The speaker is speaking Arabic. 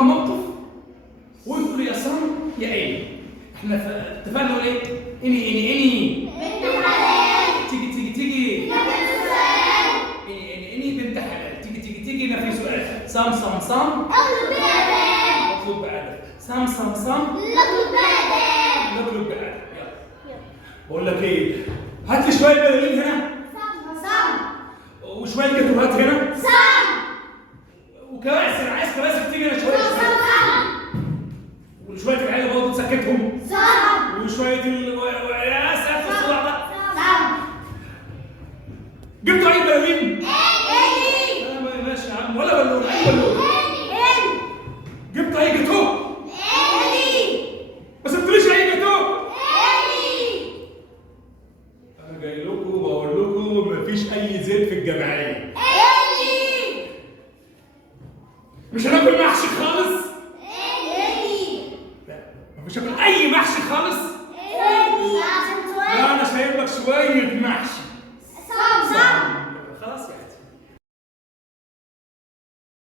موقف وانتوا يا صنم يا عيني. احنا اتفقنا نقول ايه؟ اني بنت حلال. تيجي نفي السؤال. اني بنت حلال. تيجي نفي سؤال. صم اطلب بأدب. اطلب بأدب. صم نطلب بأدب. نطلب بأدب. يلا. بقول لك ايه؟ هات لي شويه بلالين هنا صم وشويه جاتوهات هنا صم وكراسي. انا عايز كراسي تيجي هنا شويه صم وشويه العيله برضه تسكتهم صم وشويه يا ساتر الصداع ده. صم جبتوا اي بلالين؟ ايه ماشي يا عم. ولا بالون اي بالون. ايه جبتوا اي جاتوه؟ ايه ما سبتوليش اي جاتوه. ايه انا جاي لكم وبقول لكم مفيش اي زيت في الجمعيه. ايه مش هناكل محشي خالص. ايه لا مفيش هاكل اي محشي خالص. ايه عشان لا انا شايف لك شويه محشي.